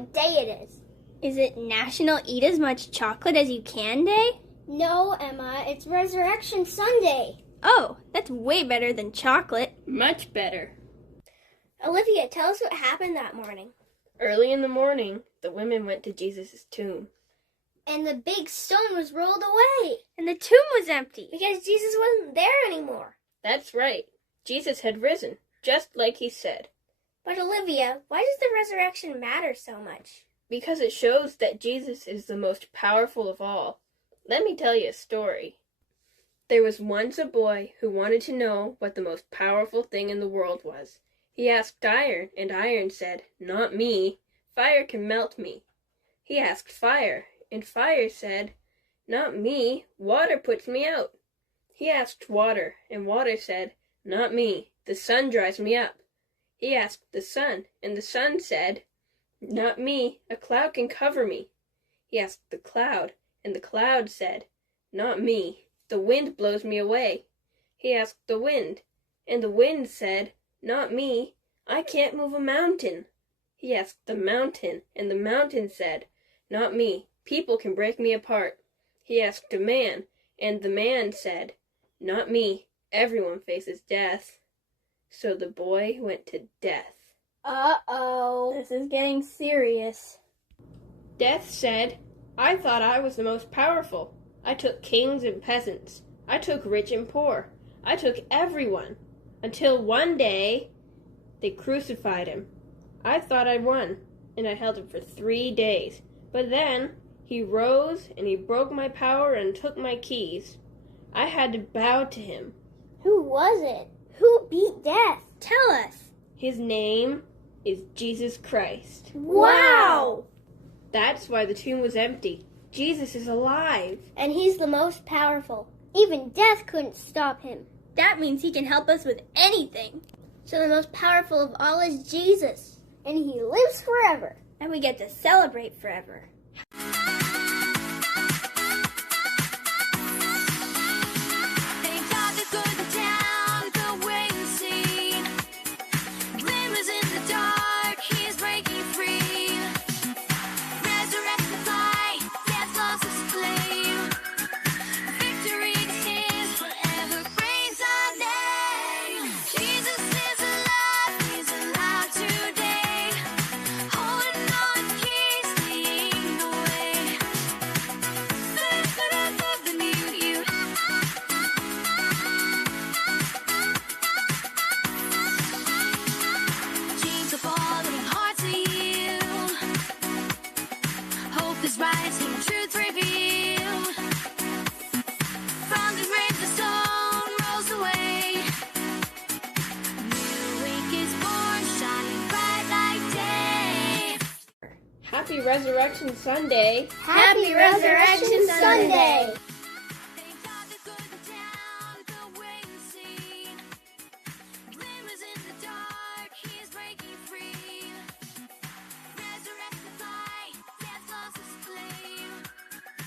what day it is. Is it National Eat as Much Chocolate as You Can Day? No, Emma, it's Resurrection Sunday. Oh, that's way better than chocolate. Much better. Olivia, tell us what happened that morning. Early in the morning, the women went to Jesus' tomb. And the big stone was rolled away. And the tomb was empty. Because Jesus wasn't there anymore. That's right. Jesus had risen, just like he said. But Olivia, why does the resurrection matter so much? Because it shows that Jesus is the most powerful of all. Let me tell you a story. There was once a boy who wanted to know what the most powerful thing in the world was. He asked iron, and iron said, "Not me. Fire can melt me." He asked fire, and fire said, "Not me. Water puts me out." He asked water, and water said, "Not me. The sun dries me up." He asked the sun, and the sun said, "Not me. A cloud can cover me." He asked the cloud, and the cloud said, "Not me. The wind blows me away." He asked the wind, and the wind said, "Not me. I can't move a mountain." He asked the mountain, and the mountain said, "Not me. People can break me apart." He asked a man, and the man said, "Not me. Everyone faces death." So the boy went to death. Uh-oh. This is getting serious. Death said, "I thought I was the most powerful. I took kings and peasants. I took rich and poor. I took everyone. Until one day, they crucified him. I thought I'd won, and I held him for 3 days. But then, he rose, and he broke my power and took my keys. I had to bow to him. Who was it? Who beat death? Tell us. His name is Jesus Christ. Wow! That's why the tomb was empty. Jesus is alive. And he's the most powerful. Even death couldn't stop him. That means he can help us with anything. So the most powerful of all is Jesus. And he lives forever. And we get to celebrate forever. Rising, truth revealed. From the grave the stone rolls away. New week is born, shining bright like day. Happy Resurrection Sunday. Happy Resurrection Sunday!